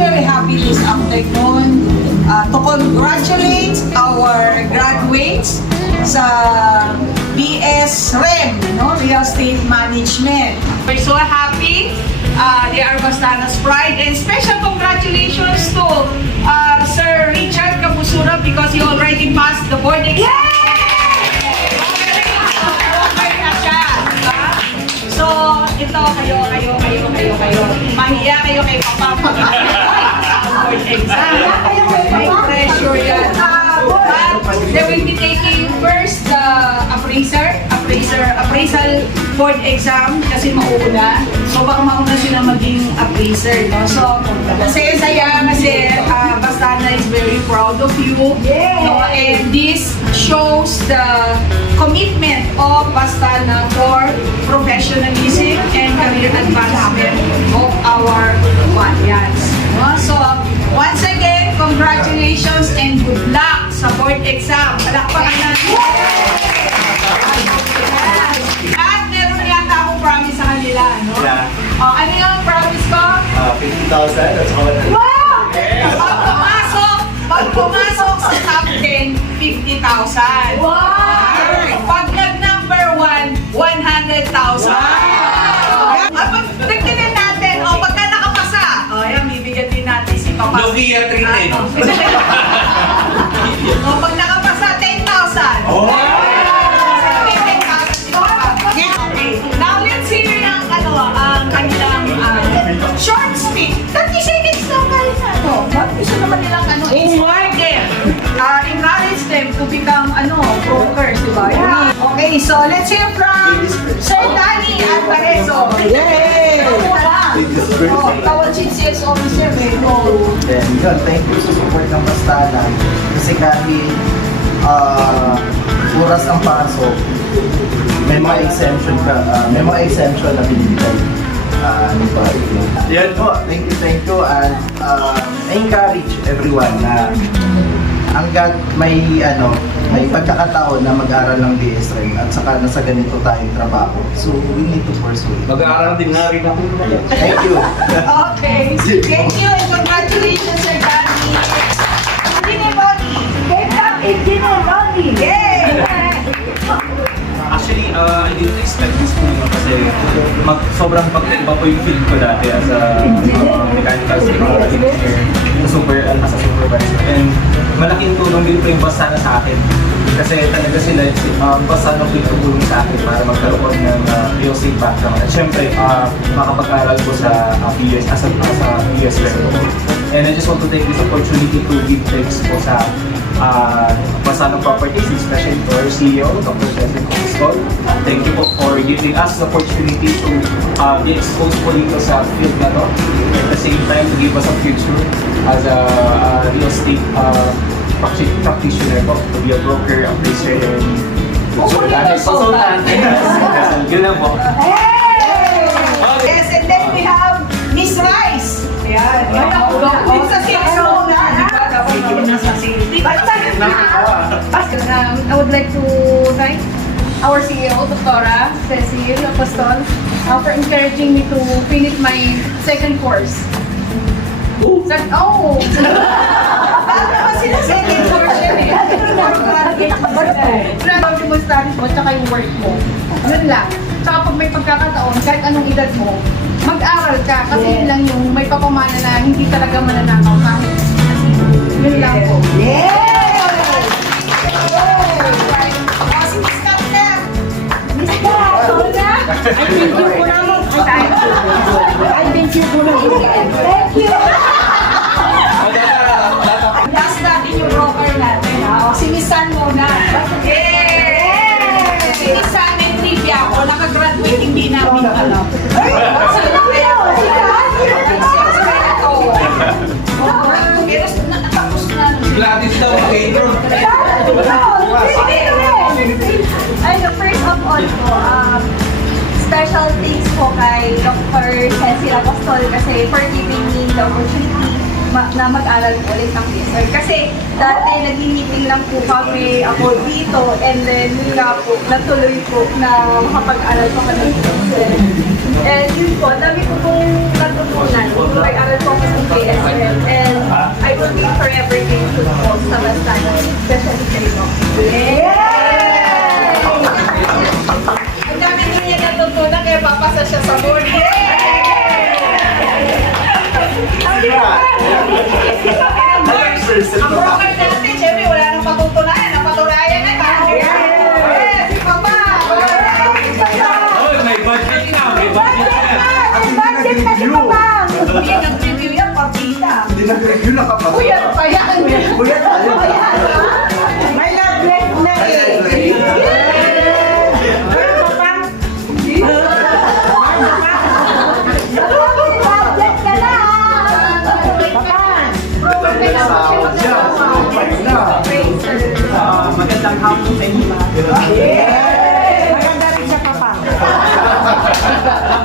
very happy this afternoon to congratulate our graduates sa BS REM, no? Real Estate Management. We're so happy. They are Bastana's pride, and special congratulations to Sir Richard Capusura because he already passed the board exam. So, ito, kayo. Mahiya kayo kay Papa pag board exam. May pressure yan. But they will be taking first the appraisal board exam kasi mauna. So, baka mauna sila maging appraiser, no? So, saya kasi Bastana is very proud of you. No? And this shows the commitment of Bastana for professionalism and career advancement of our Guardians. No? So, once again, congratulations and good luck sa board exam. Palakpakan natin. At meron yata akong promise sa kanila, no? Yeah. Ano yung promise ko? 50,000, that's all. Wow! Pag pumasok sa top 10, 50,000. Wow! Pag nag-number 1, 100,000. Nagtinan natin, pagka nakapasa, yan, bibigyan din natin si Papa. Nokia 310. Pag nakapasa, 10,000. Oh! Now, let's hear ang kanilang short speech. 30 seconds lang kayo na. Gusto naman nilang inspire them. Encourage them to become brokers, di ba? Okay, so let's hear from Sir Danny Alvarezo. Yay! Tawag si sales officer, Then, yun, thank you sa support ng Bastana. Kasi kahit oras ang pasok, may mga exemption na binibigay. Yan po, thank you. And I encourage everyone na hanggat may pagkakataon na mag-aral ng BSREM at saka nasa ganito tayong trabaho. So, we need to pursue it. Mag-aaral din nga rin ako. Thank you. Okay. Thank you and congratulations, Sir Danny. Engineer Rodney. Yay! Actually, I didn't expect this po kasi sobrang pagkaiba po yung field ko dati as a mechanical technology engineer as a supervisor. And malaking tulong din po yung Bastana sa akin. Kasi talaga sila, Bastana po yung tulong sa akin para magkaroon ng real estate background. At syempre, makapag-aral ko sa PS as a PS level. And I just want to take this opportunity to give thanks po sa Bastana Properties, especially to our CEO, Dr. Cesar Cristol. Thank you po for giving us the opportunity to get exposed po dito sa field na to. At the same time, to give us a future as a real estate practitioner po, to be a broker, appraiser, and consultant. Yun lang po. Yes, and then we have Miss Rice. Ayan. Yung sa sales mo na. Dapat yung sa sales. I would like to thank our CEO, Dr. Cecil Apostol, for encouraging me to finish my second course. Paano naman sila second course yan eh? Grabe mo studies mo, tsaka yung work mo. Yun lang. Tsaka pag may pagkakataon, kahit anong edad mo, mag-aral ka kasi yun lang yung may papamana na hindi talaga mananakaw kahit yun lang po. Thank you. Last natin yung broker natin. Si Misan muna. Yay! Si Misan may trivia ako. Nakagraduate, hindi namin alam. Saan na kaya ako? Pero natapos na. Gladys daw, Pedro. Ay, the first of all po, special thanks po kay Dr. Cecil Apostol kasi for giving me the opportunity na mag-aral ulit ng PSR. Kasi dati nag-meeting lang po kami ako dito and then yun nga po, natuloy po na makapag-aral po kami ng PSR. And yun po, dami ko pong natutunan. Nag-aral po ako ng PSR. Nag-review na kapag. Puyat pa yan. Puyat pa yun. May love life na eh. Budget ka na! Sahod siya. Pag na. Magandang hapon sa inyo lahat. Maganda rin siya papa.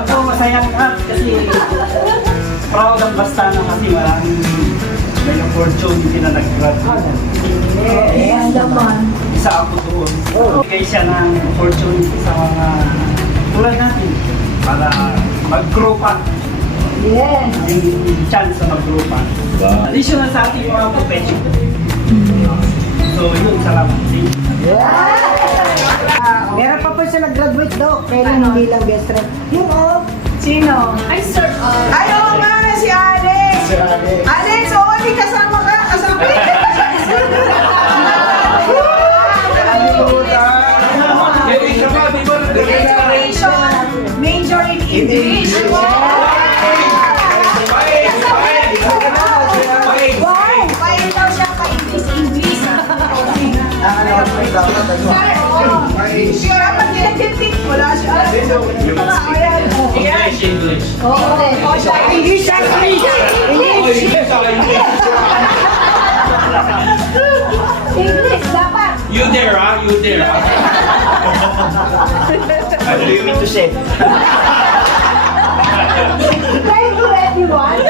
So, masaya ka kasi proud ang basta na kasi maraming may opportunity na nag-graduate. Yes, naman. Isa ako doon. Bigay siya ng opportunity sa mga tulad natin para mag-grow pa. Yes. May chance na mag-grow pa. Additional sa ating mga profession. So, yun, salamat. Meron pa po siya nag-graduate daw, pero hindi lang best friend. Yung Sino? Ay, sir. Ay, oo nga, si Alex. Si Alex. Alex, oo, di kasama ka. Kasama ka. Major in English. Bayad daw siya pa English. Siya pag ginagtitik, wala siya. Ayan. English. Oo. English. English, dapat. You there, ah? You there, ah? What do you mean to say? Thank you, everyone.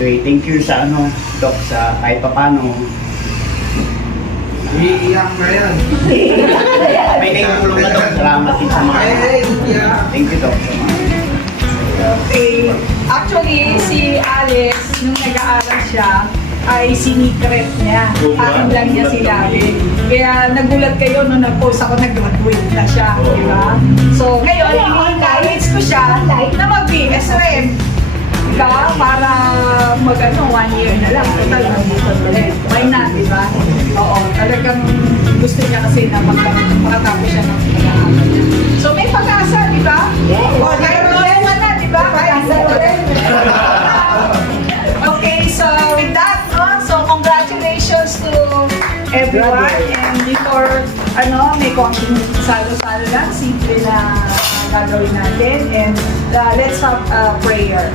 Okay, thank you sa Doc, sa kahit papano. Iiyak na yan. May naitulong na Doc, salamat din sa mga. Thank you Doc. Okay. Actually, si Alex, nung nag-aaral siya, ay sinikret niya. Akin lang niya sinabi. Kaya nagulat kayo nung nag-post ako, nag-graduate na siya. Di ba? So, ngayon, ini-encourage ko siya na mag-BSM. Ka para mag-1 year na lang. Total, nag-bukod ulit. Why not, di ba? Oo, talagang gusto niya kasi na makatapos siya ng pag-aaral niya. So, may pag-asa, di ba? Yes. O, kahit problema na, di ba? Pag-asa ulit. Okay, so with that, so congratulations to everyone. And before, may konting salo-salo lang, simple na gagawin natin. And let's have a prayer.